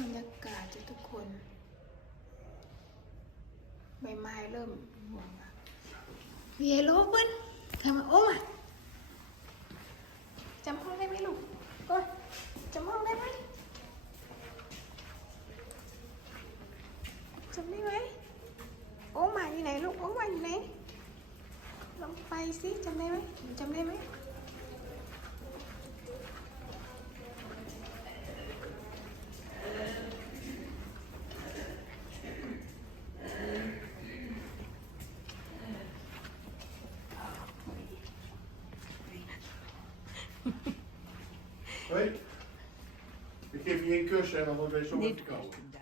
บรรยากาศจะทุกคน ใบไม้เริ่มห่วงละเยโลเบิ้ลทำมโอ้มาจำห้องได้ไหมลูกก้อยจำห้องได้ไหมจำได้ไหมโอ้มาอยู่ไหนลูกโอ้มาอยู่ไหนลองไปสิจำได้ไหมจำ Hoi. Ik geef je geen kus en dan wordt hij zo Niet komen.